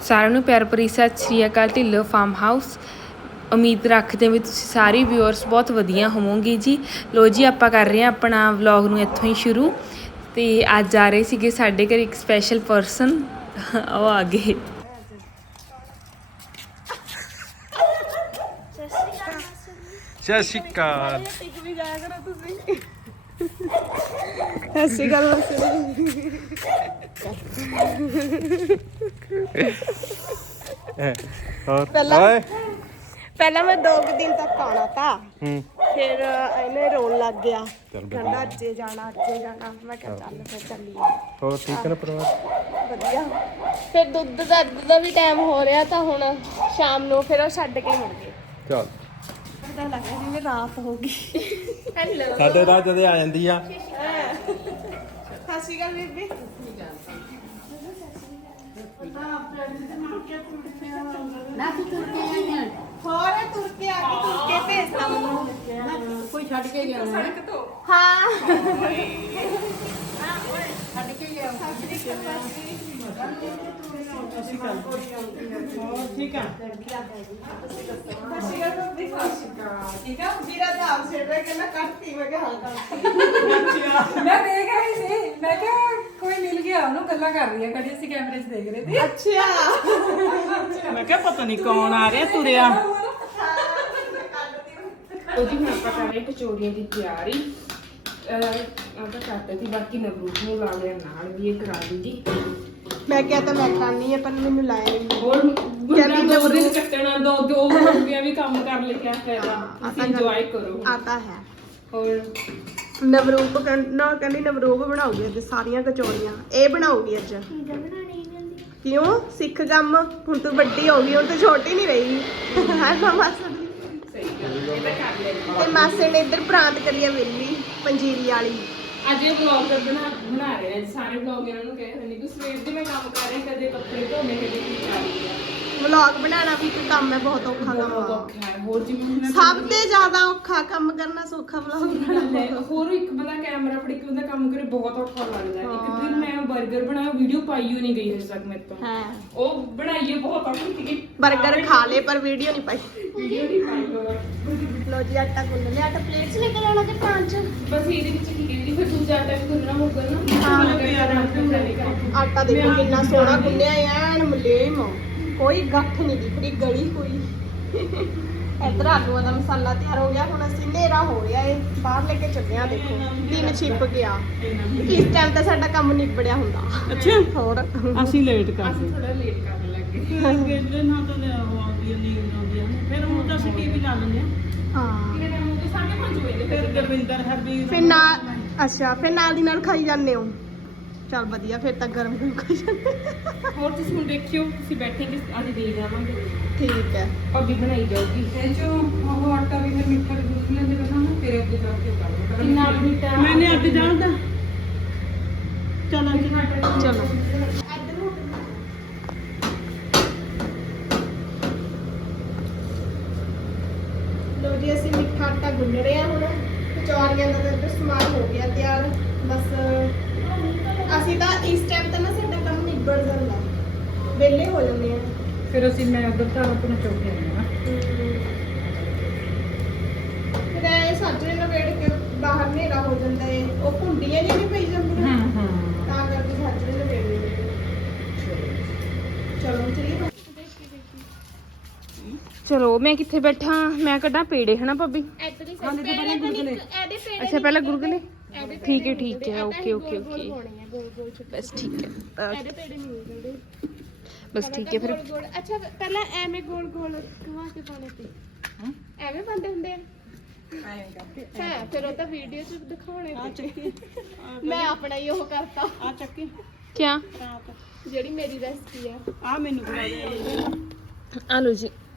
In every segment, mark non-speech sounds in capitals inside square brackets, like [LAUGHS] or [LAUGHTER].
ਸਾਰਿਆਂ ਨੂੰ ਪਿਆਰ ਭਰੀ ਸਤਿ ਸ਼੍ਰੀ ਅਕਾਲ ਢਿੱਲੋਂ ਫਾਰਮ ਹਾਊਸ ਉਮੀਦ ਰੱਖਦੇ ਹਾਂ ਵੀ ਤੁਸੀਂ ਸਾਰੇ ਵਿਊਅਰਸ ਬਹੁਤ ਵਧੀਆ ਹੋਵੋਗੇ ਜੀ। ਲੋ ਜੀ ਆਪਾਂ ਕਰ ਰਹੇ ਹਾਂ ਆਪਣਾ ਵਲੌਗ ਨੂੰ ਇੱਥੋਂ ਹੀ ਸ਼ੁਰੂ। ਤੇ ਅੱਜ ਆ ਰਹੇ ਸੀਗੇ ਸਾਡੇ ਘਰ ਇੱਕ ਸਪੈਸ਼ਲ ਪਰਸਨ ਉਹ ਆ ਗਏ। ਸਤਿ ਸ਼੍ਰੀ ਅਕਾਲ। ਐਸੀ ਗੱਲ ਵਸੇ ਹੋਰ ਪਹਿਲਾਂ- ਪਹਿਲਾਂ ਮੈਂ ਦੋ ਕੁ ਦਿਨ ਤੱਕ ਆਉਣਾ ਤਾ। ਹੂੰ। ਫਿਰ ਇਹਨੇ ਰੋਣ ਲੱਗ ਗਿਆ। ਚੱਲ ਕਹਿੰਦਾ ਅੱਜੇ ਜਾਣਾ ਅੱਜੇ ਜਾਣਾ। ਮੈਂ ਕਿਹਾ ਚੱਲ ਫਿਰ ਚੱਲੀਏ। ਹੋਰ ਠੀਕ ਹੈ ਨਾ ਪਰਿਵਾਰ? ਵਧੀਆ। ਫਿਰ ਦੁੱਧ ਦਾ ਦੁੱਧ ਦਾ ਵੀ ਟਾਈਮ ਹੋ ਰਿਹਾ ਤਾਂ ਹੁਣ ਸ਼ਾਮ ਨੂੰ ਫਿਰ ਉਹ ਛੱਡ ਕੇ ਮੁੜ ਗਏ। ਚੱਲ। ਪਤਾ ਲੱਗਾ ਜਿਵੇਂ ਰਾਤ ਹੋ ਗਈ। ਹੈਲੋ ਸਾਡੇ ਰਾਤ ਜਦੇ ਆ ਜਾਂਦੀ ਆ। ਸਤਿ ਸ਼੍ਰੀ ਅਕਾਲ ਬੀਬੀ ਨਾ ਤੂੰ ਤੁਰ ਕੇ ਆਈ ਆਂ। ਹੋਰ ਤੁਰ ਕੇ ਆ ਕੇ ਤੁਰ ਕੇ ਭੇਜਦਾ ਮੈਨੂੰ। ਕੋਈ ਛੱਡ ਕੇ ਗਿਆ ਨਾ ਹਾਂ। ਛੱਡ ਕੇ ਗਿਆ ਠੀਕ ਆ ਵੀਰਾ ਦਾ ਆਪ ਛੇੜ ਰਿਹਾ ਕਹਿੰਦਾ ਕੱਟਤੀ ਮੈਂ ਕਿਹਾ ਹਾਂ ਕੱਟਤੀ ਮੈਂ ਦੇਖ ਰਹੀ ਸੀ ਮੈਂ ਕਿਹਾ ਕੋਈ ਮਿਲ ਗਿਆ ਉਹਨੂੰ ਗੱਲਾਂ ਕਰ ਰਹੀ ਹੈ ਕਦੀ ਅਸੀਂ ਕੈਮਰੇ 'ਚ ਦੇਖ ਰਹੇ ਸੀ ਅੱਛਾ ਮੈਂ ਕਿਹਾ ਪਤਾ ਨਹੀਂ ਕੌਣ ਆ ਰਿਹਾ ਤੁਰਿਆ ਉਹਦੀ ਹੁਣ ਆਪਾਂ ਕਰ ਰਹੇ ਕਚੋਰੀਆਂ ਦੀ ਤਿਆਰੀ ਅਹ ਆਪਾਂ ਕਰਦੇ ਸੀ ਬਾਕੀ ਨਵਰੂਪ ਨੂੰ ਲਾ ਲਿਆ ਨਾਲ ਵੀ ਇਹ ਕਰਾ ਦਿੱਤੀ ਮੈਂ ਕਿਹਾ ਤਾਂ ਮੈਂ ਖਾਣੀ ਹੈ ਪਰ ਮੈਨੂੰ ਲਾਇਆ ਨਹੀਂ ਹੋਰ ਕਹਿੰਦੀ ਦੋ ਦਿਨ ਕੱਟਣਾ ਦੋ ਦੋ ਰੁਪਿਆ [LAUGHS] ਵੀ ਕੰਮ ਕਰ ਲਿਆ ਫਾਇਦਾ ਤੁਸੀਂ ਇੰਜੋਏ ਕਰੋ। ਆਤਾ ਹੈ। ਹੋਰ? ਨਵਰੂਪ ਕਹਿੰਦਾ ਕਹਿੰਦੀ ਨਵਰੂਪ ਬਣਾਉਗੀ ਅੱਜ ਸਾਰੀਆਂ ਕਚੌੜੀਆਂ। ਇਹ ਬਣਾਉਗੀ ਅੱਜ। ਕਿਉਂ? ਸਿੱਖ ਕੰਮ। ਹੁਣ ਤੂੰ ਵੱਡੀ ਹੋ ਗਈ ਹੁਣ ਤੂੰ ਛੋਟੀ ਨਹੀਂ ਰਹੀ। ਹੈ ਮਾਮਾ? ਸਹੀ ਗੱਲ ਇਹ ਤਾਂ ਕਰ ਲਿਆ ਤੇ ਮਾਸੇ ਨੇ ਇੱਧਰ ਪ੍ਰਾਂਤ ਕਰੀ ਆ ਵੇਲੀ ਪੰਜੀਰੀ ਵਾਲੀ। ਅੱਜ ਇਹ ਵਲੌਗ ਬਣਾ ਬਣਾ ਰਹੇ ਆ ਸਾਰੇ ਵਲੌਗ ਇਹਨਾਂ ਨੂੰ ਕਹੇ ਹੋਏ ਨੇ ਕਿ ਸਵੇਰ ਦੇ ਮੈਂ ਕੰਮ ਕਰ ਰਹੀ ਕਦੇ ਕੱਪੜੇ ਧੋਣੇ ਕਦੇ ਕੀ ਕਰ ਰਹੀ ਆ ਵਲੌਗ ਬਣਾਉਣਾ ਵੀ ਇੱਕ ਕੰਮ ਹੈ ਬਹੁਤ ਔਖਾ ਕੰਮ ਬਹੁਤ ਆ ਔਖਾ ਹੈ ਹੋਰ ਜਿਵੇਂ ਹੁਣ ਸਭ ਤੋਂ ਜ਼ਿਆਦਾ ਔਖਾ ਕੰਮ ਕਰਨਾ ਸੌਖਾ ਵਲੌਗ ਬਣਾਉਣਾ। ਹੋਰ ਇੱਕ ਬੰਦਾ ਕੈਮਰਾ ਫੜ ਕੇ ਉਹਦਾ ਕੰਮ ਕਰੇ ਬਹੁਤ ਔਖਾ ਲੱਗਦਾ ਹੈ। ਇੱਕ ਦਿਨ ਮੈਂ 버ਗਰ ਬਣਾਇਆ ਵੀਡੀਓ ਪਾਈ ਹੋਈ ਨਹੀਂ ਗਈ ਹਜੇ ਤੱਕ ਮੇਰੇ ਤੋਂ। ਹਾਂ। ਉਹ ਬਣਾਈਏ ਬਹੁਤ ਔਖੀ ਸੀਗੀ। 버ਗਰ ਖਾ ਲੇ ਪਰ ਵੀਡੀਓ ਨਹੀਂ ਪਾਈ। ਵੀਡੀਓ ਨਹੀਂ ਪਾਈ ਹੋਈ ਲੋ ਜੀ ਆਟਾ ਗੁੰਨ ਲਿਆ ਆਟਾ ਪਲੇਟ 'ਚ ਨਿਕਲ ਆਉਣਾ ਤੇ ਪਾਂਚ ਬਸ ਇਹਦੇ ਵਿੱਚ ਕੀ ਕਹਿੰਦੀ ਫਿਰ ਦੂਜਾ ਆਟਾ ਵੀ ਗੁੰਨਣਾ ਹੋਊਗਾ ਨਾ ਹਾਂ। ਮਤਲਬ ਕਿ ਯਾਰ ਆਟਾ ਆਟਾ ਦੇਖੋ ਕਿੰਨਾ ਸੋਹਣਾ ਗੁੰਨਿਆ ਐਨ ਮਲੇਮ। ਕੋਈ ਗੱਠ ਨਹੀਂ ਦਿਖ ਰਹੀ ਗਲੀ ਕੋਈ ਇੱਧਰ ਆਲੂਆਂ ਦਾ ਮਸਾਲਾ ਤਿਆਰ ਹੋ ਗਿਆ ਹੁਣ ਅਸੀਂ ਹਨੇਰਾ ਹੋ ਰਿਹਾ ਏ। ਬਾਹਰ ਲੈ ਕੇ ਚੱਲੇ ਆ ਦੇਖੋ ਦਿਨ ਛਿਪ ਗਿਆ। ਇਸ ਟਾਈਮ ਤਾਂ ਸਾਡਾ ਕੰਮ ਨਿਬੜਿਆ ਹੁੰਦਾ। ਅੱਛਾ। ਹੋਰ? ਅਸੀਂ ਲੇਟ ਕਰ ਅਸੀਂ ਥੋੜਾ ਲੇਟ ਕਰਨ ਲੱਗੇ। ਅੱਗੇ ਨਾ ਤਾਂ ਉਹ ਆਉਂਦੀ ਨਹੀਂ ਆਉਂਦੀ ਫਿਰ ਹੁਣ ਤਾਂ ਅਸੀਂ ਟੀਵੀ ਲਾ ਲੈਂਦੇ ਹਾਂ। ਹਾਂ। ਕਿਵੇਂ ਟਾਈਮ ਹੋ ਗਿਆ 5:30 ਵਜੇ ਫਿਰ ਗੁਰਵਿੰਦਰ ਹਰਵੀਰ ਫਿਰ ਨਾਲ ਅੱਛਾ ਫਿਰ ਨਾਲ ਦੀ ਨਾਲ ਖਾਈ ਜਾਂਦੇ ਹੋ। ਚੱਲ ਵਧੀਆ ਫਿਰ ਤਾਂ ਗਰਮ ਗਰਮ ਖਾਈ ਜਾਂਦੇ ਹੋਰ ਤੁਸੀਂ ਹੁਣ ਦੇਖਿਓ ਅਸੀਂ ਬੈਠੇ ਕਿ ਅੱਜ ਦੇ ਜਾਵਾਂਗੇ। ਠੀਕ ਹੈ। ਭਾਬੀ ਬਣਾਈ ਜਾਊਗੀ। ਇਹ ਜੋ ਉਹ ਆਟਾ ਵੀ ਫਿਰ ਮਿੱਠਾ ਵੀ ਗੁੰਨ ਲੈਂਦੇ ਪਹਿਲਾਂ ਨਾ ਤੇਰੇ ਅੱਗੇ ਜਾ ਕੇ ਕਰ ਲਓ। ਕਿੰਨਾ ਮਿੱਟਾ ਮੈਨੇ ਅੱਜ ਜਾਣਦਾ। ਚਲ ਅੱਜ ਚਲੋ। ਲੋ ਜੀ ਅਸੀਂ ਮਿੱਠਾ ਆਟਾ ਗੁੰਨ ਰਹੇ ਹਾਂ ਹੁਣ। ਕਚੌਰੀਆਂ ਦਾ ਤਾਂ ਸਮਾਨ ਹੋ ਗਿਆ ਤਿਆਰ। ਬਸ ਅਸੀਂ ਤਾਂ ਇਸ ਟਾਈਮ ਤਾਂ ਨਾ ਸਾਡਾ ਕੰਮ ਨਿਬੜ ਜਾਂਦਾ। ਵਿਹਲੇ ਹੋ ਜਾਂਦੇ ਆ। ਫਿਰ ਅਸੀਂ ਮੈਂ ਉਧਰ ਤਾਂ ਆਪਣਾ ਚੌਕੇ ਆਇਆ ਨਾ। ਫਿਰ ਇਹ ਸਾਜਰੇ ਨਾਲ ਵੇੜ ਕੇ ਬਾਹਰ ਹਨੇਰਾ ਹੋ ਜਾਂਦਾ ਏ। ਉਹ ਕੁੰਡੀਆਂ ਜਿਹੀ ਨਹੀਂ ਪਈ ਜਾਂਦੀਆਂ। ਹਾਂ ਹਾਂ। ਤਾਂ ਕਰਕੇ ਸਾਜਰੇ ਨਾਲ ਵੇੜ ਚਲੋ ਚਲੀਏ ਚਲੋ ਮੈਂ ਕਿੱਥੇ ਬੈਠਾ? ਮੈਂ ਕੱਢਾਂ ਪੇੜੇ ਹਨਾ ਭਾਬੀ? ਇੱਧਰ ਹੀ ਹਾਲੇ ਤਾਂ ਪਹਿਲਾਂ ਗੁਰਗੁਲੇ। ਇਹਦੇ ਪੇੜੇ ਅੱਛਾ ਪਹਿਲਾਂ ਗੁਰਗੁਲੇ। ਇਹਦੇ ਠੀਕ ਹੈ ਠੀਕ ਹੈ ਓਕੇ ਓਕੇ ਓਕੇ। ਆ ਗੋਲ ਗੋਲ ਛੋਟੇ। ਬਸ ਠੀਕ ਹੈ। ਇਹਦੇ ਪੇੜੇ ਨਹੀਂ ਮਿਲਦੇ ਬਸ ਠੀਕ ਹੈ ਫਿਰ ਗੋਲ ਗੋਲ ਅੱਛਾ ਪਹਿਲਾਂ ਐਵੇਂ ਗੋਲ ਗੋਲ ਘੁਮਾ ਕੇ ਪਾਉਣੇ ਤੇ ਐਵੇਂ ਬੰਦੇ ਹੁੰਦੇ ਆ। ਐਂ ਕਰਕੇ ਹਾਂ ਫਿਰ ਉਹ ਤਾਂ ਵੀਡੀਓ 'ਚ ਦਿਖਾਉਣੇ ਤੇ [LAUGHS] ਮੈਂ ਆਪਣਾ ਹੀ ਉਹ ਕਰਤਾ। ਆ ਚੱਕੀ। ਕਿਆ? ਰਾਤ ਜਿਹੜੀ ਮੇਰੀ ਰੈਸਪੀ ਆ। ਆ ਮੈਨੂੰ ਬਣਾ ਦੇ। ਆ ਲਓ ਜੀ। ਮੈਂ ਉਹੀ ਆ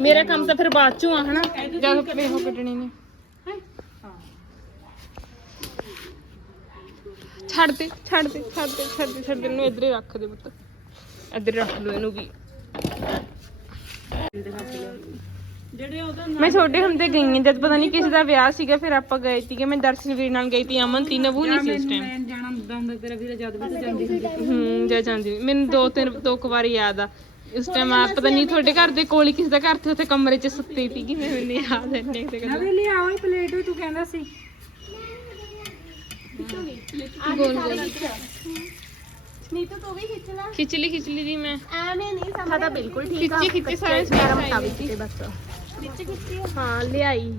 ਮੇਰਾ ਕੰਮ ਤਾਂ ਫਿਰ ਬਾਅਦ ਚੋਂ ਆ ਹਨਾ? ਜਦ ਪੇਹੋ ਕੱਟਣੇ ਨੇ ਛੱਡ ਦੇ ਛੱਡ ਦੇ ਛੱਡ ਦੇ ਛੱਡ ਦੇ ਛੱਡ ਦੇ ਇਹਨੂੰ ਇੱਧਰ ਹੀ ਰੱਖ ਦੇ ਪੁੱਤ। ਇੱਧਰ ਹੀ ਰੱਖ ਲਓ ਇਹਨੂੰ ਵੀ। ਮੈਂ ਛੋਟੇ ਹੁੰਦੇ ਗਈ ਹਾਂ ਜਦ ਪਤਾ ਨਹੀਂ ਕਿਸੇ ਦਾ ਵਿਆਹ ਸੀਗਾ ਫਿਰ ਆਪਾਂ ਗਏ ਸੀਗੇ। ਮੈਂ ਦਰਸ਼ਨ ਵੀਰ ਨਾਲ ਗਈ ਤੀ ਅਮਨ ਤੀ ਨਬੂ ਨਹੀਂ ਸੀ ਉਸ ਟਾਈਮ ਮੈਂ ਜਾਣਾ ਹੁੰਦਾ ਹੁੰਦਾ ਤੇਰਾ ਵੀਰੇ ਜਦ ਵੀ ਤੂੰ ਜਾਂਦੀ ਹੁੰਦੀ ਸੀ। ਹੂੰ ਜਾ ਜਾਂਦੀ। ਮੈਨੂੰ ਦੋ ਤਿੰਨ ਦੋ ਕੁ ਵਾਰੀ ਯਾਦ ਆ। ਉਸ ਟਾਈਮ ਆ ਪਤਾ ਨਹੀਂ ਤੁਹਾਡੇ ਘਰ ਦੇ ਕੋਲ ਹੀ ਕਿਸੇ ਦਾ ਘਰ ਤੇ ਉੱਥੇ ਕਮਰੇ 'ਚ ਸੁੱਤੀ ਸੀਗੀ ਮੈਂ ਮੈਨੂੰ ਯਾਦ ਹੈ ਨਹੀਂ ਤੇ ਨਾ ਵੀ ਲਿਆਓ ਹੀ ਪਲੇਟ ਵੀ ਤੂੰ ਕਹਿੰਦਾ ਸੀ। ਨੀਤੂ ਤੂੰ ਵੀ ਖਿੱਚ ਲੈ। ਖਿਚਲੀ ਖਿਚਲੀ ਦੀ ਮੈਂ। ਐਵੇਂ ਨਹੀਂ ਸਮਝ ਤਾਂ ਬਿਲਕੁਲ ਠੀਕ ਆ ਖਿੱਚੀ ਖਿੱਚੀ ਸਾਰੇ ਗਰਮ ਸਾਰੇ ਤਾਵੇ ਤੇ ਬਸ। ਵਿੱਚ ਖਿੱਚੀ ਹਾਂ ਲਿਆਈ।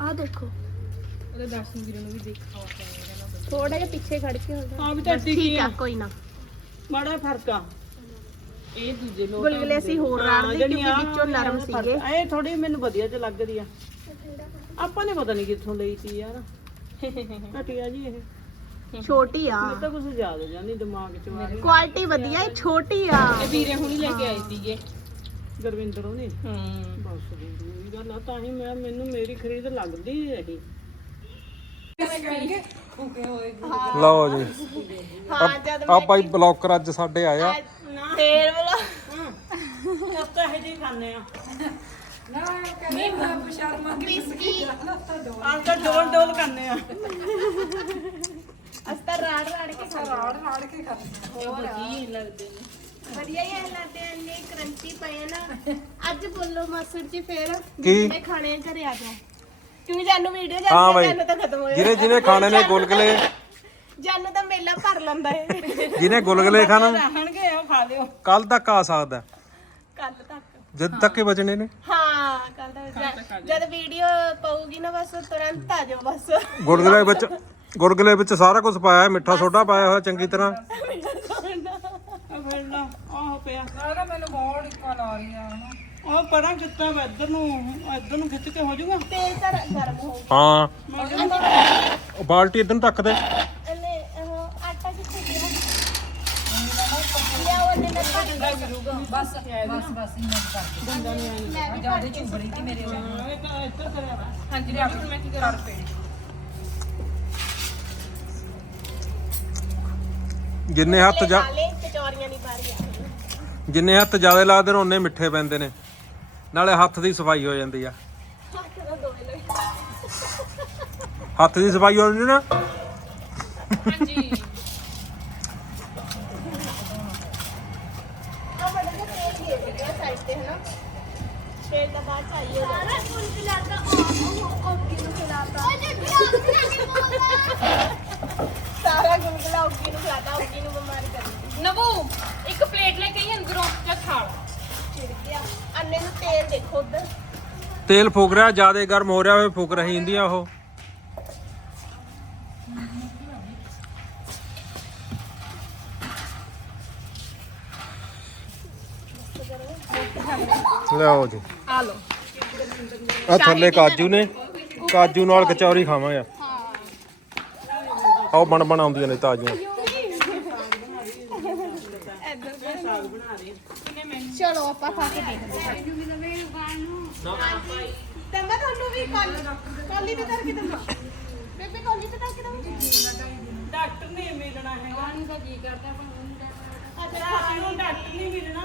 ਆ ਦੇਖੋ। ਉਹਦੇ ਦਰਸ਼ਨ ਵੀਰ ਨੂੰ ਵੀ ਦੇਖਾ ਥੋੜਾ ਜਿਹਾ ਪਿੱਛੇ ਖੜ ਕੇ ਹੋ ਜਾ। ਆ ਵੀ ਤਾਂ ਠੀਕ ਆ। ਕੋਈ ਨਾ। ਮਾੜਾ ਫ਼ਰਕ ਆ। ਇਹ ਦੂਜੇ ਲੋਕ ਗੁਲਗੁਲੇ ਅਸੀਂ ਹੋਰ ਰਾੜਦੇ ਕਿਉਂਕਿ ਵਿੱਚੋਂ ਨਰਮ ਸੀਗੇ। ਇਹ ਥੋੜੀ ਮੈਨੂੰ ਵਧੀਆ ਚ ਲੱਗਦੀ ਆ। ਆਪਾਂ ਨੇ ਪਤਾ ਨਹੀਂ ਕਿੱਥੋਂ ਲਈ ਸੀ ਯਾਰ। ਘਟਿਆ ਜੀ ਇਹ। ਛੋਟੀ ਆ। ਇਹ ਤਾਂ ਕੁਝ ਜ਼ਿਆਦਾ ਜਾਂਦੀ ਦਿਮਾਗ ਚ ਆ ਗਈ। ਕੁਆਲਿਟੀ ਵਧੀਆ ਹੈ ਛੋਟੀ ਆ। ਇਹ ਵੀਰੇ ਹੁਣੀ ਲੈ ਕੇ ਆਏ ਸੀਗੇ। ਗੁਰਵਿੰਦਰ ਉਹਨੇ ਹੂੰ। ਬਸ ਇਹ ਗੱਲ ਆ ਤਾਂ ਹੀ ਮੈਂ ਮੈਨੂੰ ਮੇਰੀ ਖਰੀਦ ਲੱਗਦੀ ਰਹੀ ਲਓ ਜੀ। ਹਾਂ ਜਦ ਆ ਭਾਈ ਬਲੌਕਰ ਅੱਜ ਸਾਡੇ ਆਇਆ। ਫੇਰ ਵਾਲਾ। ਆਪਾਂ ਇਹ ਜੀ ਖਾਂਦੇ ਆ ਨਾ ਕਹਿੰਦੇ ਮੈਂ ਸ਼ਰਮਾ ਪਿਸਕੀ ਆਹ ਤਾਂ ਡੋਲ। ਡੋਲ ਖਾਂਦੇ ਆ ਅਸਤਾ ਰਾੜ ਰਾੜ ਕੇ ਖਾ ਰਾੜ ਰਾੜ ਕੇ ਖਾਂਦੀ ਵਧੀਆ ਹੀ ਲੱਗਦੇ ਆ ਇੰਨੇ ਕਰੰਚੀ ਪਏ ਆ ਨਾ। ਅੱਜ ਬੋਲੋ ਮਾਸੜ ਜੀ ਫੇਰ ਕੀ? ਮੈਂ ਖਾਣੇ ਘਰੇ ਆ ਜਾ ਕਿਉਂਕਿ ਜਾਨੂੰ ਵੀਡੀਓ ਹਾਂ ਜਾਂਦੀ ਬਾਈ। ਤਾਂ ਖਤਮ ਹੋ ਜਿਹਨੇ ਜਿਹਨੇ ਖਾਣੇ ਨੇ ਗੁਲਗਲੇ ਜਾਨੂੰ ਤਾਂ ਮੇਲਾ ਭਰ ਲੈਂਦਾ ਏ। ਜਿਹਨੇ ਗੁਲਗਲੇ ਖਾਣਾ। ਰਹਿਣਗੇ ਉਹ ਖਾ ਲਿਓ। ਕੱਲ ਤੱਕ ਆ ਸਕਦਾ। ਕੱਲ ਤੱਕ। ਜਦ ਤੱਕ ਹੀ ਬਚਣੇ ਨੇ। ਹਾਂ ਕੱਲ ਤੱਕ। ਜਦ ਵੀਡੀਓ ਪਾਉਗੀ ਨਾ ਬਸ ਤੁਰੰਤ ਆ ਜਾਓ ਬਸ। ਗੁਲਗਲੇ ਵਿੱਚ ਗੁਲਗਲੇ ਵਿੱਚ ਸਾਰਾ ਕੁਝ ਪਾਇਆ ਹੈ, ਮਿੱਠਾ ਸੋਡਾ ਪਾਇਆ ਹੋਇਆ ਚੰਗੀ ਤਰ੍ਹਾਂ। ਆ ਫੜ ਲਾ ਆਹ ਪਿਆ। ਨਾ ਮੈਨੂੰ ਬਹੁਤ ਇੱਕਾ ਲਾ ਰਹੀ ਆ। ਨਾ ਉਹ ਪਰਾਂ ਕਿੱਤਾ ਵਾ ਇੱਧਰ ਨੂੰ ਇੱਧਰ ਨੂੰ ਖਿੱਚ ਕੇ ਹੋ ਜਾਊਗਾ? ਤੇਲ ਤਾਂ ਗਰਮ ਹੋ ਹਾਂ। ਉਹ ਬਾਲਟੀ ਇਧਰ ਨੂੰ ਟੱਕ ਦੇ ਇਹਨੇ ਉਹ ਆਟਾ ਕਿੱਥੇ ਗਿਆ ਲਿਆਓ ਉਹਨੇ ਮੈਂ ਤੁਹਾਡੀ ਬਸ ਬਸ ਬਸ ਇੰਨਾ ਕੁ ਕਰ ਦੇ ਜ਼ਿਆਦਾ ਝੁੰਬੜੀ ਤੀ ਮੇਰੇ ਨਾਲ ਇਹ ਤਾਂ ਇੱਧਰ ਕਰਿਆ ਵਾ। ਹਾਂਜੀ ਡਾਕਟਰ ਮੈਂ ਕੀ ਕਰਾਂ ਜਿੰਨੇ ਹੱਥ ਜਾ ਕਚੌਰੀਆਂ ਦੀ ਬਾਰੀ ਆ ਜਿੰਨੇ ਹੱਥ ਜ਼ਿਆਦਾ ਲਾਦੇ ਨੇ ਉਹਨੇ ਮਿੱਠੇ ਪੈਂਦੇ ਨੇ। ਨਾਲੇ ਹੱਥ ਦੀ ਸਫ਼ਾਈ ਹੋ ਜਾਂਦੀ ਆ। ਹੱਥ ਦੀ ਸਫ਼ਾਈ ਹੋ ਜਾਂਦੀ ਨਾ। ਹਾਂਜੀ ਆ ਬੜਾ ਜਿਹਾ ਤੇਲ ਦੇ ਦਿਓ ਸਾਈਡ ਤੇ ਹਨਾ ਤੇਲ ਦਾ ਬਾਅਦ ਚਾਹੀਏ ਸਾਰਾ ਫੁੱਲ ਖਿਲਾਤਾ ਉਹ ਓਕੇ ਨੂੰ ਖਿਲਾਤਾ ਸਾਰਾ ਗੁਲਗੁਲਾ ਓਕੇ ਨੂੰ ਖਿਲਾਤਾ ਓਕੇ ਨੂੰ ਬਿਮਾਰੀ ਕਰਦੀ ਨਵੂ ਇੱਕ ਪਲੇਟ ਲੈ ਕੇ ਆਈ ਅੰਦਰੋਂ ਤੇ ਖਾ ਲਾ। ਚਿੜ ਗਿਆ। ਅੰਨੇ ਨੂੰ ਤੇਲ ਦੇਖੋ ਉਧਰ। ਤੇਲ ਫੂਕ ਰਿਹਾ ਜ਼ਿਆਦਾ ਗਰਮ ਹੋ ਰਿਹਾ ਹੋਵੇ ਫੂਕ ਰਹੀ ਹੁੰਦੀ ਆ ਉਹ। ਲਓ ਜੀ। ਆ ਲੋ ਆ ਥੱਲੇ ਕਾਜੂ ਨੇ। ਕਾਜੂ ਨਾਲ ਕਚੌਰੀ ਖਾਵਾਂਗੇ। ਆਓ ਬਣ ਬਣ ਆਉਂਦੀਆਂ ਨੇ ਤਾਜ਼ੀਆਂ। ਚਲੋ ਆਪਾਂ ਖਾ ਕੇ ਦੇਖਦੇ ਹਾਂ। ਤੇ ਮੈਂ ਤੁਹਾਨੂੰ ਵੀ ਕੱਲ ਕੱਲ ਹੀ ਤੇ ਧਰ ਕੇ ਦਵਾਂ ਬੇਬੇ ਕੱਲ ਹੀ ਤੇ ਧਰ ਕੇ ਦਵਾਂ ਡਾਕਟਰ ਨੇ ਮਿਲਣਾ ਹੈਗਾ। ਉਹਨੂੰ ਤਾਂ ਕੀ ਕਰਦਾ ਅੱਛਾ ਨੂੰ ਡਾਕਟਰ ਨਹੀਂ ਮਿਲਣਾ।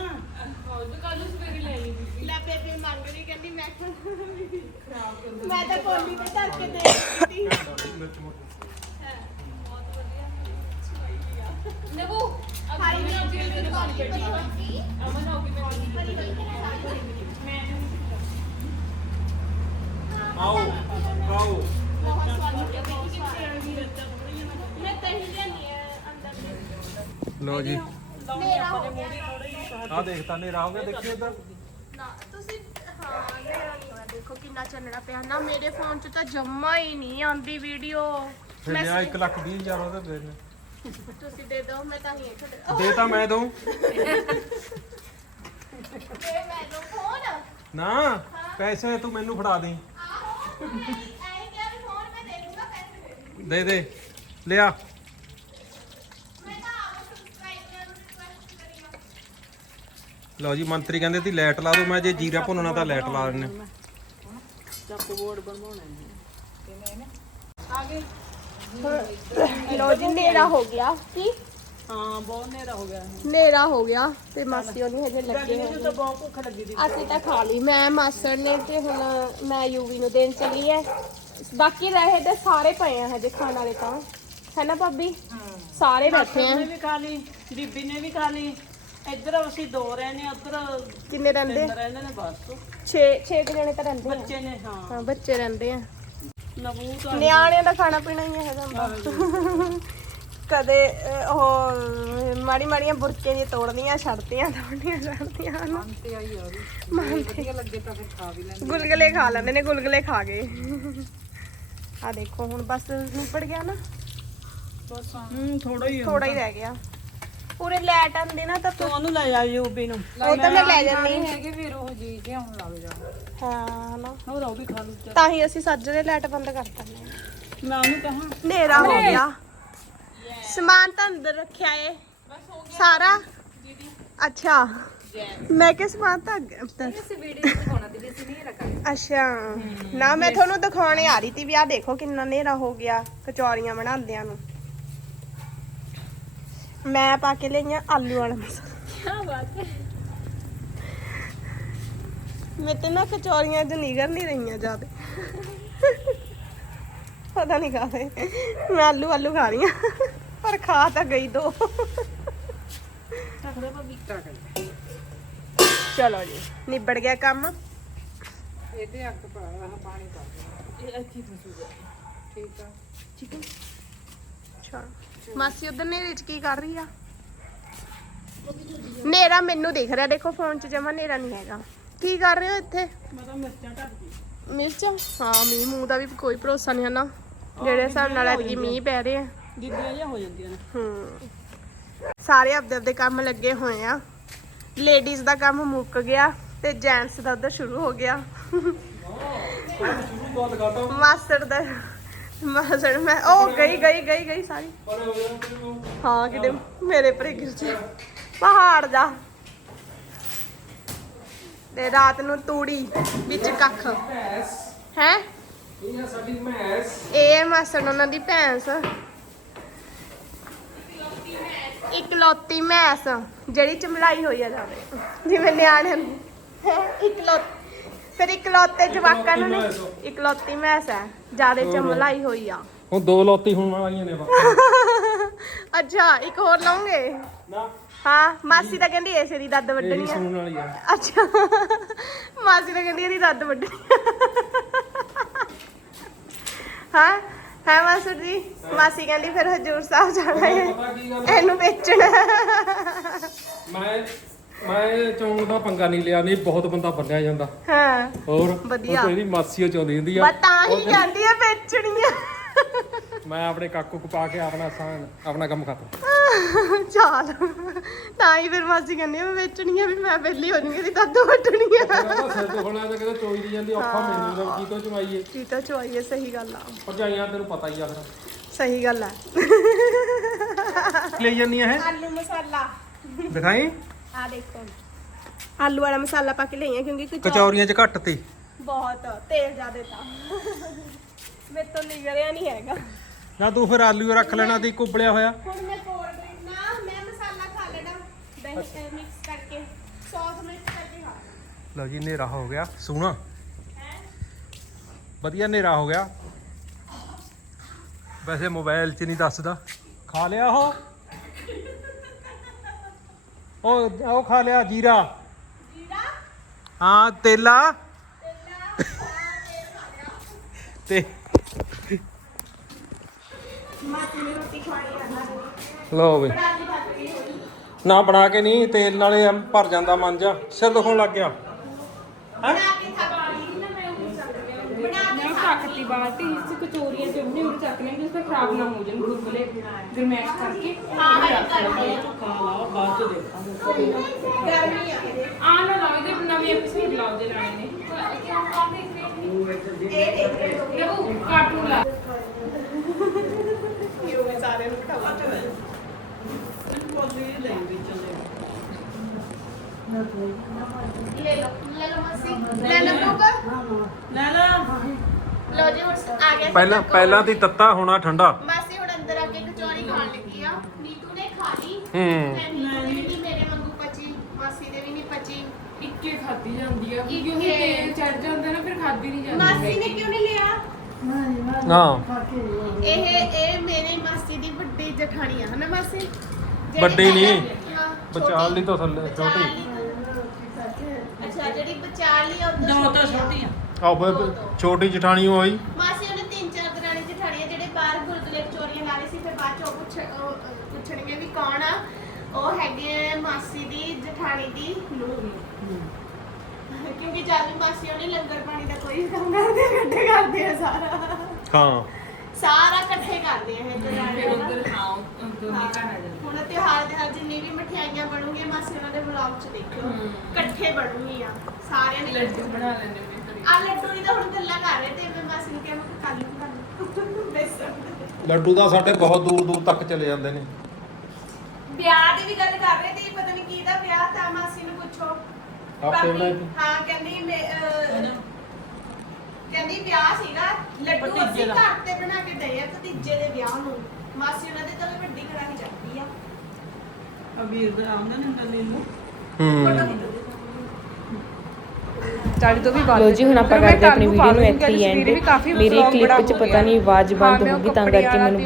ਲੈ ਬੇਬੇ ਮੰਗ ਰਹੀ ਕਹਿੰਦੀ ਮੈਂ ਖਰਾਬ ਮੈਂ ਤਾਂ ਕੋਲੀ ਤੇ ਧਰ ਕੇ ਦੇ ਦਿੱਤੀ। ਨਹੀਂ ਆਪਣੀ ਕੋਲੀ ਆਓ ਆਓ। ਮੈਂ ਲਓ ਜੀ। ਮੇਰਾ ਹੋ ਗਿਆ। ਆ ਦੇਖਤਾ ਨੇਰਾ ਹੋ ਗਿਆ ਦੇਖੀ ਇੱਧਰ। ਨਾ ਤੁਸੀਂ ਹਾਂ ਮੇਰਾ ਨਹੀਂ ਹੋਇਆ। ਦੇਖੋ ਕਿੰਨਾ ਚੱਲਣਾ ਪਿਆ। ਨਾ ਮੇਰੇ ਫੋਨ 'ਚ ਤਾਂ ਜੰਮਾ ਹੀ ਨਹੀਂ ਆਉਂਦੀ ਵੀਡੀਓ ਫਿਰ ਲਿਆ 1 ਲੱਖ 20 ਹਜ਼ਾਰ ਉਹਦੇ ਦੇ ਤੁਸੀਂ ਦੇ ਦਿਓ ਮੈਂ ਤਾਂ ਹੀ ਤੁਹਾਡੇ ਦੇ ਤਾਂ ਮੈਂ ਦਊਂ। ਮੈਂ ਲੋ ਫੋਨ ਨਾ ਪੈਸੇ ਤੂੰ ਮੈਨੂੰ ਫੜਾ ਦੇ ਆਹੋ ਐਂ ਕਿਹਾ ਵੀ ਫੋਨ ਮੈਂ ਦੇ ਦੂੰਗਾ ਪੈਸੇ ਦੇ ਦੇ ਦੇ ਲਿਆ। ਮੈਂ ਤਾਂ ਆਪ ਸਬਸਕ੍ਰਾਈਬਰਾਂ ਨੂੰ ਰਿਕੁਐਸਟ ਕਰੀ ਆ। ਲਓ ਜੀ ਮੰਤਰੀ ਕਹਿੰਦੇ ਤੀ ਲਾਈਟ ਲਾ ਦਿਓ। ਮੈਂ ਜੇ ਜੀਰਾ ਭੁੰਨਣਾ ਤਾਂ ਲਾਈਟ ਲਾ ਦਿੰਨੇ ਚੱਕ ਬੋਰਡ ਬਣਵਾਉਣਾ ਹੈ। ਲੋ ਜੀ ਮੇਰਾ ਹੋ ਗਿਆ। ਕੀ? ਹਾਂ ਬਹੁਤ ਹਨੇਰਾ ਹੋ ਗਿਆ ਹਨੇਰਾ ਹੋ ਗਿਆ ਤੇ ਮਾਸੀ ਉਹਨੀ ਹਜੇ ਲੱਗੇ ਹੋਏ। ਮੈਨੂੰ ਤਾਂ ਬਹੁਤ ਭੁੱਖ ਲੱਗੀ ਦੀ ਅਸੀਂ ਤਾਂ ਖਾ ਲਈ। ਮੈਂ ਮਾਸੜ ਨੇ ਤੇ ਹੁਣ ਮੈਂ ਯੂਵੀ ਨੂੰ ਦੇਣ ਚੱਲੀ ਐ। ਬਾਕੀ ਰਹੇ ਤੇ ਸਾਰੇ ਪਏ ਆ ਹਜੇ ਖਾਣ ਵਾਲੇ ਤਾਂ। ਹੈ ਨਾ ਭਾਬੀ? ਸਾਰੇ ਬੈਠੇ ਆ। ਨੇ ਵੀ ਖਾ ਲਈ ਬੀਬੀ ਨੇ ਵੀ ਖਾ ਲਈ। ਇੱਧਰ ਅਸੀਂ ਦੋ ਰਹਿੰਦੇ ਆ ਉੱਧਰ ਕਿੰਨੇ ਰਹਿੰਦੇ? ਤਿੰਨ ਰਹਿੰਦੇ ਨੇ ਬਸ। 6 6 ਜਣੇ ਤਾਂ ਰਹਿੰਦੇ ਆ। ਬੱਚੇ ਨੇ ਹਾਂ। ਹਾਂ ਬੱਚੇ ਰਹਿੰਦੇ ਆ। ਆ ਨਿਆਣਿਆਂ ਦਾ ਖਾਣਾ ਪੀਣਾ ਹੀ ਹੈ ਜਾਂਦਾ ਕਦੇ ਅਹ, ਉਹ ਮਾੜੀ ਮਾੜੀਆਂ ਬੁਰਕੇ ਦੀਆਂ ਤੋੜਦੀਆਂ ਛੱਡਦੀਆਂ ਤੋੜਦੀਆਂ ਛੱਡਦੀਆਂ ਹਨ। ਤੇ ਆਈ ਆ ਉਹਦੀ। ਵਧੀਆ ਲੱਗੇ ਤਾਂ ਫਿਰ ਖਾ ਵੀ ਲੈਂਦੇ। ਗੁਲਗਲੇ ਖਾ ਲੈਂਦੇ ਨੇ ਗੁਲਗਲੇ ਖਾ ਗਏ। ਆ ਦੇਖੋ ਹੁਣ ਬਸ ਨਿਪੜ ਗਿਆ ਨਾ। ਬਸ ਹੂੰ ਥੋੜਾ ਹੀ। ਥੋੜਾ ਹੀ ਰਹਿ ਗਿਆ। ਪੂਰੇ ਲੈਟ ਆਂਦੇ ਨਾ ਤਾਂ ਤੂੰ ਉਹਨੂੰ ਲੈ ਜਾ ਯੂਬੀ ਨੂੰ। ਉਹ ਤਾਂ ਮੈਂ ਲੈ ਜਾਂਦੀ ਹੈਗੇ ਫਿਰ ਉਹ ਜੀ ਜੇ ਹੁਣ ਲੱਗ ਜਾ। ਹਾਂ ਨਾ। ਹੋਰ ਉਹ ਵੀ ਖਾ ਲੂ ਤਾਂ ਹੀ ਅਸੀਂ ਸੱਜਰੇ ਲਾਈਟ ਬੰਦ ਕਰ ਦਿੰਦੇ ਹਾਂ ਮੈਂ ਉਹਨੂੰ ਕਹਾਂ ਹਨੇਰਾ ਹੋ ਗਿਆ। ਸਮਾਨ ਤਾਂ ਅੰਦਰ ਰੱਖਿਆ ਏ। ਸਾਰਾ? ਅੱਛਾ। ਮੈਂ ਕਿਹਾ ਸਮਾਨ ਤਾਂ ਅੱਗੇ- ਅੰਦਰ ਅੱਛਾ। ਨਾ ਮੈਂ ਤੁਹਾਨੂੰ ਦਿਖਾਉਣੇ ਆ ਰਹੀ ਸੀ ਵੀ ਆ ਦੇਖੋ ਕਿੰਨਾ ਹਨੇਰਾ ਹੋ ਗਿਆ। ਕਚੌਰੀਆਂ ਬਣਾਉਂਦਿਆਂ ਨੂੰ। ਮੈਂ ਪਾ ਕੇ ਲਈਆਂ ਆਲੂ ਵਾਲਾ ਮਸਾਲਾ। ਕੀ ਬਾਤ ਹੈ। ਮੈਂ ਤੇ ਨਾ ਕਚੌਰੀਆਂ ਚ ਨਿਗਰ ਨਹੀਂ ਰਹੀਆਂ ਜ਼ਿਆਦਾ। ਪਤਾ ਨਹੀਂ ਕਾਹਦੇ। ਮੈਂ ਆਲੂ ਆਲੂ ਖਾ ਰਹੀ ਹਾਂ ਪਰ ਖਾ ਤਾਂ ਗਈ ਦੋ। ਚਲੋ ਜੀ ਨਿਬੜ ਗਿਆ ਕੰਮ। ਇਹਦੇ ਅੱਗ ਪਾ ਪਾਣੀ ਪਾ ਦੇ ਇਹ ਅੱਛੀ ਫਸੂਗਾ। ਠੀਕ ਆ? ਚਲੋ ਮਾਸੀ ਉਧਰ ਨੇਰੇ ਚ ਕੀ ਕਰ ਰਹੀ ਆ? ਨੇਰਾ ਮੈਨੂੰ ਦਿਖ ਰਿਹਾ ਦੇਖੋ ਫੋਨ 'ਚ ਜਮਾ ਨੇਰਾ ਨਹੀਂ ਹੈਗਾ। ਕੀ ਕਰ ਰਹੇ ਹੋ ਇੱਥੇ? ਮੈਂ ਤਾਂ ਮਿਰਚਾਂ ਢੱਕ ਮਿਰਚ? ਹਾਂ ਮੀਂਹ ਮੂੰਹ ਦਾ ਵੀ ਕੋਈ ਭਰੋਸਾ ਨਹੀਂ ਹੈ ਨਾ ਜਿਹੜੇ ਹਿਸਾਬ ਨਾਲ ਐਤਕੀ ਮੀਂਹ ਪੈ ਰਹੇ ਆ। ਗਿੱਲੀਆਂ ਜਿਹੀਆਂ ਹੋ ਜਾਂਦੀਆਂ ਨੇ। ਹੂੰ। ਸਾਰੇ ਆਪਦੇ ਆਪਦੇ ਕੰਮ ਲੱਗੇ ਹੋਏ ਆ। ਲੇਡੀਜ਼ ਦਾ ਕੰਮ ਮੁੱਕ ਗਿਆ ਤੇ ਜੈਂਟਸ ਦਾ ਉਧਰ ਸ਼ੁਰੂ ਹੋ ਗਿਆ। ਮਾਸਟਰ ਦਾ ਮਾਸਟਰ ਮੈਂ, ਉਹ ਗਈ ਗਈ ਗਈ ਗਈ ਸਾਰੀ। ਹਾਂ, ਕਿਤੇ ਮੇਰੇ ਪਰੇ ਗਿਰ ਜਾ। ਪਹਾੜ ਜਾ। ਤੇ ਰਾਤ ਨੂੰ ਤੂੜੀ ਵਿੱਚ ਕੱਖ। ਹੈ? ਇਹ ਸਾਡੀ ਮੈਸ ਇਹ ਮਾਸੜ ਉਹਨਾਂ ਦੀ ਭੈਂਸ। ਇਕਲੌਤੀ ਮੈਸ। ਜਿਹੜੀ ਚਮਲਾਈ ਹੋਈ ਆ ਜਾਵੇ। ਜਿਵੇਂ ਨਿਆਣਿਆਂ ਨੂੰ। ਹੈਂ? ਫਿਰ ਇਕਲੌਤੇ ਜਵਾਕਾਂ ਨੂੰ ਨੀ- ਇਕਲੌਤੀ ਮੈਸ ਹੈ ਜਿਆਦੇ ਚਮਲਾਈ ਹੋਈ ਆ। ਹੁਣ ਦੋ ਲੋਤੀ ਹੁਣ ਵਾਲੀਆਂ ਨੇ ਬਸ [LAUGHS] ਅੱਛਾ ਇੱਕ ਹੋਰ ਲਾਉਂਗੇ? ਨਾ। ਹਾਂ ਮਾਸੀ ਤਾਂ ਕਹਿੰਦੀ ਇਸੇ ਦੀ ਦੱਦ ਇਹ ਵੱਢਣੀ ਆ। ਵਾਲੀ ਆ। ਅੱਛਾ। [LAUGHS] ਮਾਸੀ ਤਾਂ ਕਹਿੰਦੀ ਇਹਦੀ ਰੱਦ ਵੱਢਣੀ [LAUGHS] ਹਾਂ ਹੈ ਮਾਸਟਰ ਜੀ। ਮਾਸੀ ਕਹਿੰਦੀ ਫਿਰ ਹਜੂਰ ਸਾਹਿਬ ਜਾਣਾ ਹੈ। ਪਤਾ ਕੀ ਗੱਲ ਇਹਨੂੰ ਵੇਚਣਾ। ਮੈਂ ਮੈਂ ਚੌਂਕ ਦਾ ਪੰਗਾ ਨਹੀਂ ਲਿਆ ਨਹੀਂ ਬਹੁਤ ਬੰਦਾ ਬੰਨਿਆ ਜਾਂਦਾ। ਹਾਂ। ਹੋਰ? ਵਧੀਆ। ਉਹ ਇਹਦੀ ਮਾਸੀ ਉਹ ਚਾਹੁੰਦੀ ਹੁੰਦੀ ਆ। ਬਸ ਤਾਂ ਹੀ ਕਹਿੰਦੀ ਆ ਵੇਚਣੀ ਆ ਮੈਂ ਆਪਣੇ ਕਾਕੂ ਕੋ ਪਾ ਕੇ ਆਪਣਾ ਆਸਾਨ ਆਪਣਾ ਕੰਮ ਖਤਮ। ਚਾਲ ਤਾਂ ਹੀ ਫਿਰ ਮਾਸੀ ਕਹਿੰਦੀ ਆ ਮੈਂ ਵੇਚਣੀ ਆ ਵੀ ਮੈਂ ਵਿਹਲੀ ਹੋ ਜੂੰਗੀ ਇਹਦੀ ਦੱਦ ਵੱਢਣੀ ਆ ਕਹਿੰਦਾ ਸਿਰ ਦੁਖਣਾ ਤੇ ਕਹਿੰਦਾ ਚੋਈ ਦੀ ਜਾਂਦੀ ਔਖਾ ਮੈਨੂੰ ਤਾਂ ਕੀ ਤੋਂ ਚਵਾਈਏ? ਕੀ ਤਾਂ ਚੁਆਈਏ ਸਹੀ ਗੱਲ ਆ। ਭਰਜਾਈਆਂ ਤੈਨੂੰ ਪਤਾ ਹੀ ਆ ਫਿਰ। ਸਹੀ ਗੱਲ ਆ। ਲਈ ਜਾਂਦੀਆਂ ਹੈ ਆਲੂ ਮਸਾਲਾ। ਦਿਖਾਈ? ਆ ਦੇਖੋ ਆਲੂ ਵਾਲਾ ਮਸਾਲਾ ਪਾ ਕੇ ਲਈਆਂ ਕਿਉਂਕਿ ਕਚੌ- ਕਚੌਰੀਆਂ 'ਚ ਘੱਟ ਤੀ। ਬਹੁਤ ਤੇਲ ਜ਼ਿਆਦੇ ਤਾਂ। ਮੇਰੇ ਤੋਂ ਨਿਗਰਿਆ ਨਹੀਂ ਹੈਗਾ। ਨਾ ਤੂੰ ਫਿਰ ਆਲੂ ਰੱਖ ਲੈਣਾ ਤੇ ਇੱਕ ਉਬਲਿਆ ਹੋਇਆ। ਹੁਣ ਮੈਂ ਕੋਲਡ ਡਰਿੰਕ ਨਾ ਮੈਂ ਮਸਾਲਾ ਖਾ ਲੈਣਾ। ਦਹੀਂ ਮਿਕਸ ਕਰਕੇ ਸੌਸ ਮਿਕਸ ਕਰਕੇ ਖਾ ਲਓ ਜੀ ਹਨੇਰਾ ਹੋ ਗਿਆ। ਸੋਹਣਾ। ਵਧੀਆ ਹਨੇਰਾ ਹੋ ਗਿਆ। ਵੈਸੇ ਮੋਬਾਈਲ 'ਚ ਨਹੀਂ ਦੱਸਦਾ। ਖਾ ਲਿਆ ਉਹ? ਉਹ ਉਹ ਖਾ ਲਿਆ ਜੀਰਾ। ਹਾਂ ਤੇਲਾ। ਤੇ ਲਓ ਵੇ। ਨਾ ਬਣਾ ਕੇ ਨਹੀਂ ਤੇਲ ਨਾਲੇ ਭਰ ਜਾਂਦਾ ਮਾਂਜਾ ਸਿਰ ਦੁਖਣ ਲੱਗ ਗਿਆ। ਬਣਾ ਕੇ ਖਾ ਲਈ ਨਾ ਮੈਂ ਉਹ ਚੱਲ ਬਣਾ ਕੇ ਮੈਂ ਚੱਕਤੀ ਬਾਲਟੀ ਇਸ ਕਚੋਰੀਆਂ ਚੁੰਨੇ ਉਰ ਚੱਕ ਲੈਂਗੇ ਉਸ ਤੇ ਖਰਾਬ ਨਾ ਹੋ ਜਾਣ ਗੁਰਗੁਲੇ ਗਰਮੈਸ਼ ਕਰਕੇ ਹਾਂ ਹਾਂ ਲਾ ਬਾਅਦ ਚ ਦੇਖਾਂਗੇ ਗਰਮੀ ਆ। ਆ ਨਾ ਲਾਓ ਦੇ ਨਵੇਂ ਐਪੀਸੋਡ ਲਾਓ ਦੇ ਲਾਣੇ ਨੇ ਇਹ ਦੇਖ ਰਹੇ ਹੋ ਦੇਖੋ ਕਾਰਟੂਨ ਲਾ ਕਿਉਂ ਮੈਂ ਸਾਰਿਆਂ ਨੂੰ ਬਿਠਾਵਾਂ ਕੋਲੀ ਲੈ ਵੀ ਚੱਲੇ ਲੈ ਲਓ ਲੈ ਲਓ ਮਾਸੀ ਲੈ ਲਓ। ਬੁੱਗਾ ਲੈ ਲੈ ਲਓ ਜੀ ਹੁਣ ਆ ਗਿਆ ਪਹਿਲਾਂ ਪਹਿਲਾਂ ਦੀ ਤੱਤਾ ਹੋਣਾ ਠੰਡਾ। ਮਾਸੀ ਹੁਣ ਅੰਦਰ ਆ ਕੇ ਕਚੌਰੀ ਖਾਣ ਲੱਗੀ ਆ। ਨੀਤੂ ਨੇ ਖਾ ਲਈ ਹੂੰ ਮੈਨੂੰ ਵੀ ਨਹੀਂ ਮੇਰੇ ਵਾਂਗੂ ਪਚੀ। ਮਾਸੀ ਦੇ ਵੀ ਨਹੀਂ ਪਚੀ। ਇੱਕੇ ਖਾਦੀ ਜਾਂਦੀ ਆ ਇੱਕੇ। ਕਿਉਂਕਿ ਤੇਲ ਚੜ ਜਾਂਦਾ ਨਾ ਫਿਰ ਖਾਦੀ ਨਹੀਂ ਜਾਂਦੀ। ਮਾਸੀ ਨੇ ਕਿਉਂ ਨਹੀਂ ਲਿਆ ਹਾਂ। ਇਹ ਇਹ ਮੇਰੇ ਮਾਸੀ ਦੀ ਵੱਡੀ ਜਠਾਣੀ ਆ ਹਨਾ ਮਾਸੀ? ਜਿਹੜੀ ਵੱਡੀ ਨਹੀਂ, ਹਾਂ, ਬਚਾਲ ਲਈ ਤੋਂ ਥੱਲੇ, ਬਚਾਲ ਛੋਟੀ। ਲਈ ਤੋਂ- ਅੱਛਾ ਜਿਹੜੀ ਬਚਾਲ ਲਈ ਉਹ ਦੋ ਤਾਂ ਛੋਟੀਆਂ ਆਹ ਬਈ ਛੋਟੀ ਜਠਾਣੀ ਹੋਈ। ਮਾਸੀ ਉਹਨੇ ਤਿੰਨ ਚਾਰ ਦਰਾਣੀ ਜਠਾਣੀਆਂ ਜਿਹੜੇ ਬਾਹਰ ਗੁਰਦੁਆਰੇ ਚੋਰੀਆਂ ਲਾ ਰਹੇ ਸੀ ਫਿਰ ਬਾਅਦ ਚ ਉਹ ਪੁੱਛ ਉਹ, ਪੁੱਛਣਗੇ ਵੀ ਕੌਣ ਆ? ਉਹ ਹੈਗੇ ਆ ਮਾਸੀ ਦੀ ਜਠਾਣੀ ਦੀ ਨੂੰਹ। ਕਿਉਂਕਿ ਜਦ ਵੀ ਮਾਸੀ ਉਹਨੇ ਲੰਗਰ ਪਾਣੀ ਦਾ ਕੋਈ ਕੰਮ ਕਰਦੇ ਇਕੱਠੇ ਕਰਦੇ ਆ ਸਾਰਾ। ਹਾਂ। ਸਾਰਾ ਇਕੱਠੇ ਕਰਦੇ ਆ ਇਹ ਫਿਰ ਦਰਾਣੀਆਂ ਨਾ। ਉਧਰ ਹਾਂ ਉਧਰ ਨਹੀਂ ਘਰ ਆ ਜਾਂਦੀ। ਹੁਣ ਤਿਉਹਾਰ ਦੇ ਹਰ ਜਿੰਨੀ ਵੀ ਮਠਿਆਈਆਂ ਬਣੂਗੀਆਂ ਮਾਸੀ ਉਹਨਾਂ ਦੇ ਵਲੌਗ 'ਚ ਦੇਖਿਓ। ਹਮ। ਇਕੱਠੇ ਬਣੂਗੀਆਂ ਸਾਰਿਆਂ ਨੇ ਲੱਡੂ ਬਣਾ ਲੈਂਦੇ ਨੇ। ਫਿਰ ਆ ਲੱਡੂ ਦੀ ਤਾਂ ਹੁਣ ਗੱਲਾਂ ਕਰ ਰਹੇ ਤੇ ਮੈਂ ਮਾਸੀ ਨੂੰ ਕਿਹਾ ਮੈਂ ਕਿਹਾ ਕੱਲ ਨੂੰ ਬਣਾ ਬੇਸਣ ਲੱਡੂ ਤਾਂ ਸਾਡੇ ਬਹੁਤ ਦੂਰ ਦੂਰ ਤੱਕ ਚਲੇ ਜਾਂਦੇ ਨੇ। ਵਿਆਹ ਦੀ ਵੀ ਗੱਲ ਕਰ ਰਹੇ ਤੇ ਪਤਾ ਨਹੀਂ ਕਿਹਦਾ ਵਿਆਹ ਤਾਂ ਮਾਸੀ ਨੂੰ ਪੁੱਛੋ। ਆਪੇ ਬਣਾਏ? ਹਾਂ ਕਹਿੰਦੀ ਮੈਂ ਅਹ, ਕਹਿੰਦੀ ਵਿਆਹ ਸੀਗਾ ਲੱਡੂ ਭਤੀਜੇ ਅਸੀਂ ਦਾ। ਘਰ ਤੇ ਬਣਾ ਕੇ ਦਏ ਆ ਭਤੀਜੇ ਦੇ ਵਿਆਹ ਨੂੰ। ਮਾਸੀ ਉਹਨਾਂ ਦੇ ਤਾਂ ਵੱਡੀ ਕੜਾਹੀ ਚੱਲਦੀ ਆ। ਅਬੀਰ ਦਾ ਆਉਂਦਾ ਨਾ ਕੱਲੇ ਨੂੰ ਹੂੰ ਲੋ ਜੀ ਹੁਣ ਆਪਾਂ ਕਰਦੇ ਆਪਣੀ ਵੀਡੀਓ ਨੂੰ ਇੱਥੇ ਹੀ ਐਂਡ ਮੇਰੀ ਕਲਿੱਪ 'ਚ ਪਤਾ ਨਹੀਂ ਆਵਾਜ਼ ਬੰਦ ਹੋ ਗਈ ਤਾਂ ਕਰਕੇ ਮੈਨੂੰ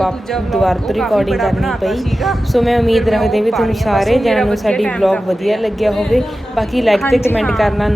ਦੁਬਾਰਾ ਤੋਂ ਰਿਕਾਰਡਿੰਗ ਕਰਨੀ ਪਈ। ਸੋ ਮੈਂ ਉਮੀਦ ਰੱਖਦੀ ਵੀ ਤੁਹਾਨੂੰ ਸਾਰੇ ਜਣਿਆਂ ਨੂੰ ਸਾਡੀ ਵਲੌਗ ਵਧੀਆ ਲੱਗਿਆ ਹੋਵੇ। ਬਾਕੀ ਲਾਈਕ ਤੇ ਕਮੈਂਟ ਕਰਨਾ ਨਾ